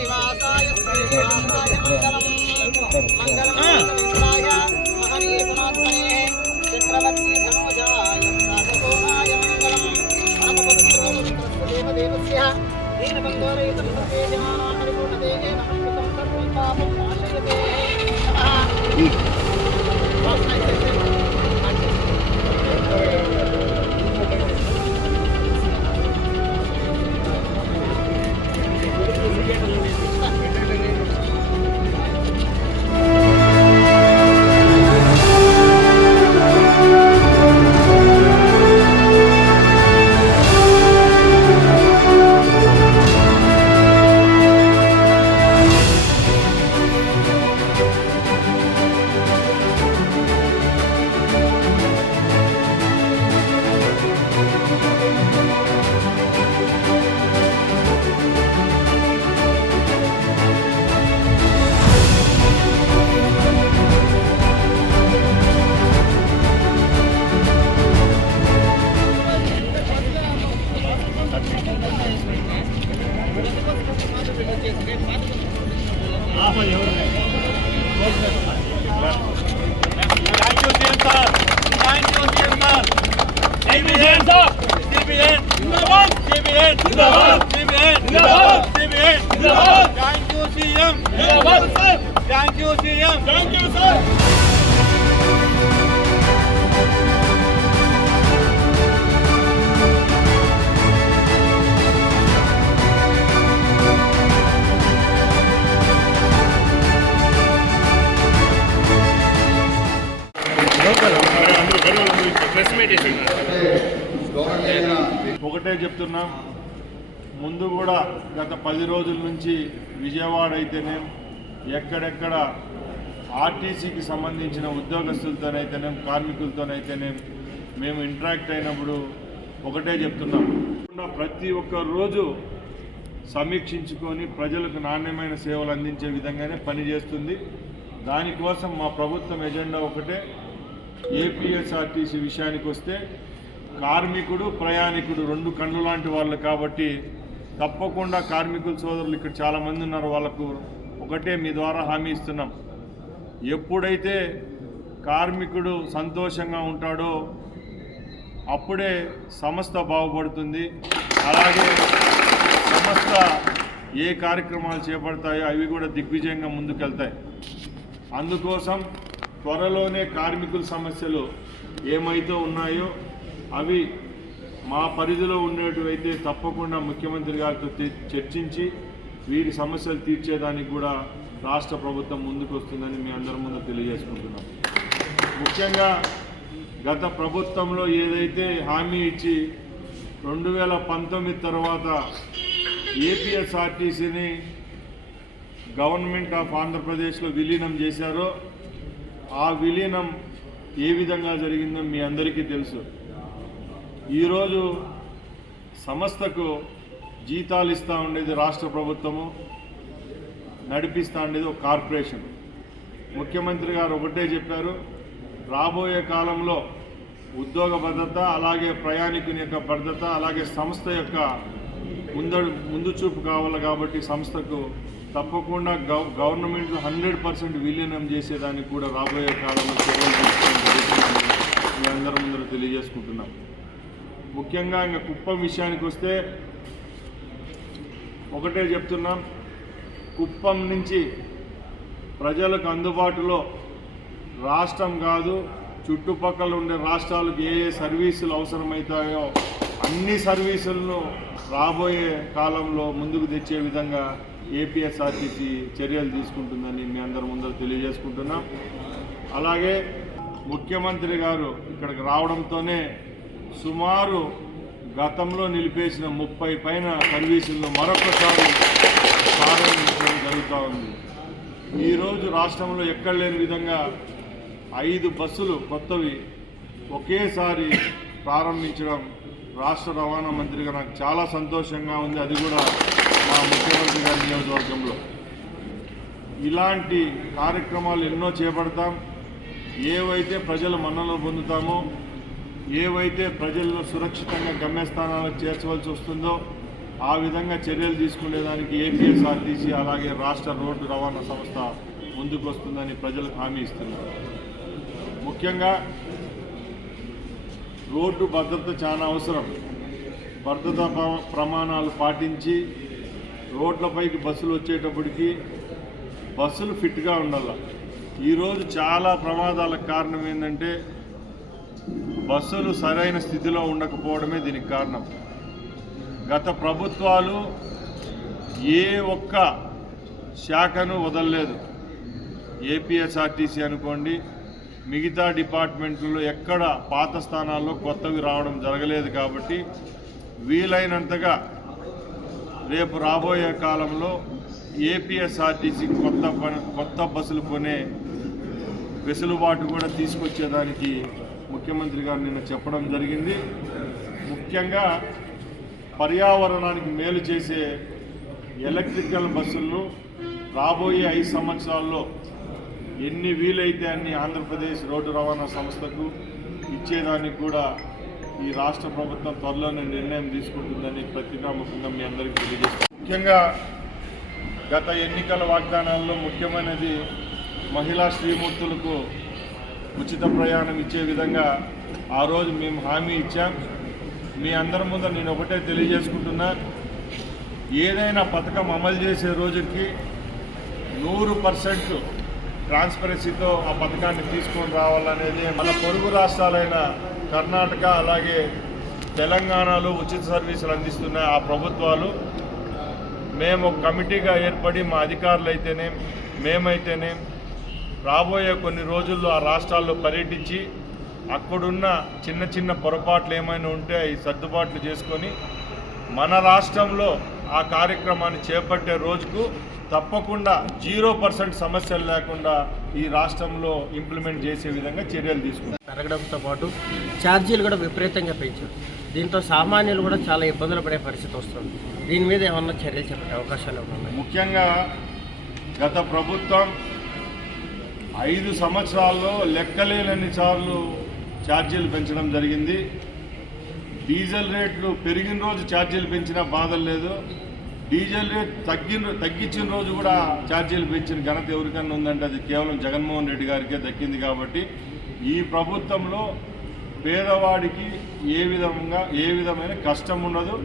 నివాసాయ శ్రీనివాసాయ మంగళం మంగళాయ మహనీయ గుణాత్మనే చక్రవర్తి ధనోజాయ రాజగోహాయ మంగళం పరమపవిత్రో దేవదేవస్య దీనబంధోరయుతం సర్వేజమానా పరిపూర్ణదేహే నమస్కృతం సర్వం పాపం నాశయతే Thank you, CM. Thank you, sir. ఒకటే చెప్తున్నాం, ముందు కూడా గత 10 రోజుల నుంచి విజయవాడ అయితేనే ఎక్కడెక్కడ ఆర్టీసీకి సంబంధించిన ఉద్యోగస్తులతోనైతేనే కార్మికులతోనైతేనే మేము ఇంటరాక్ట్ అయినప్పుడు ఒకటే చెప్తున్నాం, ప్రతి ఒక్క రోజు సమీక్షించుకొని ప్రజలకు నాణ్యమైన సేవలు అందించే విధంగానే పనిచేస్తుంది. దానికోసం మా ప్రభుత్వం ఎజెండా ఒకటే. ఏపీఎస్ఆర్టీసీ విషయానికి వస్తే కార్మికుడు ప్రయాణికుడు 2 కళ్ళు లాంటి వాళ్ళు కాబట్టి తప్పకుండా కార్మికుల సోదరులు ఇక్కడ చాలామంది ఉన్నారు, వాళ్ళకు ఒకటే మీ ద్వారా హామీ ఇస్తున్నాం, ఎప్పుడైతే కార్మికుడు సంతోషంగా ఉంటాడో అప్పుడే సంస్థ బాగుపడుతుంది. అలాగే సంస్థ ఏ కార్యక్రమాలు చేపడతాయో అవి కూడా దిగ్విజయంగా ముందుకెళ్తాయి. అందుకోసం త్వరలోనే కార్మికుల సమస్యలు ఏమైతే ఉన్నాయో అవి మా పరిధిలో ఉండేటివైతే తప్పకుండా ముఖ్యమంత్రి గారితో చర్చించి వీరి సమస్యలు తీర్చేదానికి కూడా రాష్ట్ర ప్రభుత్వం ముందుకు వస్తుందని మీ అందరి ముందు తెలియజేసుకుంటున్నాం. ముఖ్యంగా గత ప్రభుత్వంలో ఏదైతే హామీ ఇచ్చి 2019 తర్వాత ఏపీఎస్ఆర్టీసీని గవర్నమెంట్ ఆఫ్ ఆంధ్రప్రదేశ్లో విలీనం చేశారో ఆ విలీనం ఏ విధంగా జరిగిందో మీ అందరికీ తెలుసు. ఈరోజు సంస్థకు జీతాలు ఇస్తూ ఉండేది రాష్ట్ర ప్రభుత్వము, నడిపిస్తూ ఉండేది ఒక కార్పొరేషన్. ముఖ్యమంత్రి గారు ఒకటే చెప్పారు, రాబోయే కాలంలో ఉద్యోగ భద్రత, అలాగే ప్రయాణికుని యొక్క భద్రత, అలాగే సంస్థ యొక్క ముందు చూపు కావాలి కాబట్టి సంస్థకు తప్పకుండా గవర్నమెంట్ 100% విలీనం చేసేదానికి కూడా రాబోయే కాలంలో చర్యలు తీసుకుంటామని మీ అందరి ముందర తెలియజేసుకుంటున్నాం. ముఖ్యంగా ఇంకా కుప్పం విషయానికి వస్తే ఒకటే చెప్తున్నాం, కుప్పం నుంచి ప్రజలకు అందుబాటులో రాష్ట్రం కాదు చుట్టుపక్కల ఉండే రాష్ట్రాలకు ఏ ఏ సర్వీసులు అవసరమవుతాయో అన్ని సర్వీసులను రాబోయే కాలంలో ముందుకు తెచ్చే విధంగా ఏపీఎస్ఆర్టీసీ చర్యలు తీసుకుంటుందని మీ అందరి ముందర తెలియజేసుకుంటున్నాం. అలాగే ముఖ్యమంత్రి గారు ఇక్కడికి రావడంతోనే సుమారు గతంలో నిలిపేసిన 30 పైన సర్వీసులను మరొకసారి ప్రారంభించడం జరుగుతూ ఉంది. ఈరోజు రాష్ట్రంలో ఎక్కడ లేని విధంగా 5 బస్సులు కొత్తవి ఒకేసారి ప్రారంభించడం రాష్ట్ర రవాణా మంత్రిగా నాకు చాలా సంతోషంగా ఉంది. అది కూడా మా ముఖ్యమంత్రి గారి నియోజకవర్గంలో. ఇలాంటి కార్యక్రమాలు ఎన్నో చేపడతాం. ఏవైతే ప్రజల మన్ననలు పొందుతామో, ఏవైతే ప్రజలను సురక్షితంగా గమ్యస్థానాలకు చేర్చవలసి వస్తుందో ఆ విధంగా చర్యలు తీసుకునేదానికి ఏపీఎస్ఆర్టీసీ అలాగే రాష్ట్ర రోడ్డు రవాణా సంస్థ ముందుకు వస్తుందని ప్రజలకు హామీ ఇస్తున్నారు. ముఖ్యంగా రోడ్డు భద్రత చాలా అవసరం. భద్రతా ప్రమాణాలు పాటించి రోడ్లపైకి బస్సులు వచ్చేటప్పటికి బస్సులు ఫిట్గా ఉండాలి. ఈరోజు చాలా ప్రమాదాలకు కారణం ఏంటంటే బస్సులు సరైన స్థితిలో ఉండకపోవడమే దీనికి కారణం. గత ప్రభుత్వాలు ఏ ఒక్క శాఖను వదలలేదు. ఏపీఎస్ఆర్టీసీ అనుకోండి, మిగతా డిపార్ట్మెంట్లలో ఎక్కడ పాత స్థానాల్లో కొత్తవి రావడం జరగలేదు. కాబట్టి వీలైనంతగా రేపు రాబోయే కాలంలో ఏపీఎస్ఆర్టీసీ కొత్త బస్సులు కొనే వెసులుబాటు కూడా తీసుకొచ్చేదానికి ముఖ్యమంత్రి గారు నిన్న చెప్పడం జరిగింది. ముఖ్యంగా పర్యావరణానికి మేలు చేసే ఎలక్ట్రికల్ బస్సులను రాబోయే 5 సంవత్సరాల్లో ఎన్ని వీలైతే అన్ని ఆంధ్రప్రదేశ్ రోడ్డు రవాణా సంస్థకు ఇచ్చేదానికి కూడా ఈ రాష్ట్ర ప్రభుత్వం త్వరలోనే నిర్ణయం తీసుకుంటుందని ప్రతిజ్ఞాముఖంగా మీ అందరికీ తెలియజేస్తాం. ముఖ్యంగా గత ఎన్నికల వాగ్దానాల్లో ముఖ్యమైనది మహిళా శ్రీమూర్తులకు ఉచిత ప్రయాణం ఇచ్చే విధంగా ఆ రోజు మేము హామీ ఇచ్చాం. మీ అందరి ముందు నేను ఒకటే తెలియజేసుకుంటున్నా, ఏదైనా పథకం అమలు చేసే రోజుకి 100% ట్రాన్స్పరెన్సీతో ఆ పథకాన్ని తీసుకొని రావాలనేది మన పొరుగు రాష్ట్రాలైన కర్ణాటక అలాగే తెలంగాణలో ఉచిత సర్వీసులు అందిస్తున్న ఆ ప్రభుత్వాలు మేము ఒక కమిటీగా ఏర్పడి మా అధికారులు అయితేనే మేమైతేనే రాబోయే కొన్ని రోజుల్లో ఆ రాష్ట్రాల్లో పర్యటించి అక్కడున్న చిన్న చిన్న పొరపాట్లు ఏమైనా ఉంటే అవి సర్దుబాట్లు చేసుకొని మన రాష్ట్రంలో ఆ కార్యక్రమాన్ని చేపట్టే రోజుకు తప్పకుండా 0% సమస్యలు లేకుండా ఈ రాష్ట్రంలో ఇంప్లిమెంట్ చేసే విధంగా చర్యలు తీసుకుంటాం. పెరగడంతో పాటు ఛార్జీలు కూడా విపరీతంగా పెంచారు. దీంతో సామాన్యులు కూడా చాలా ఇబ్బందులు పడే పరిస్థితి వస్తుంది. దీని మీద ఏమన్నా చర్యలు చెప్పే అవకాశాలు ఉన్నాయి? ముఖ్యంగా గత ప్రభుత్వం 5 సంవత్సరాల్లో లెక్కలేనన్ని సార్లు ఛార్జీలు పెంచడం జరిగింది. డీజిల్ రేట్లు పెరిగిన రోజు ఛార్జీలు పెంచినా బాధలు లేదు. డీజిల్ రేట్ తగ్గించిన రోజు కూడా ఛార్జీలు పెంచిన ఘనత ఎవరికన్నా ఉందంటే అది కేవలం జగన్మోహన్ రెడ్డి గారికే దక్కింది. కాబట్టి ఈ ప్రభుత్వంలో పేదవాడికి ఏ విధమైన కష్టం ఉండదు.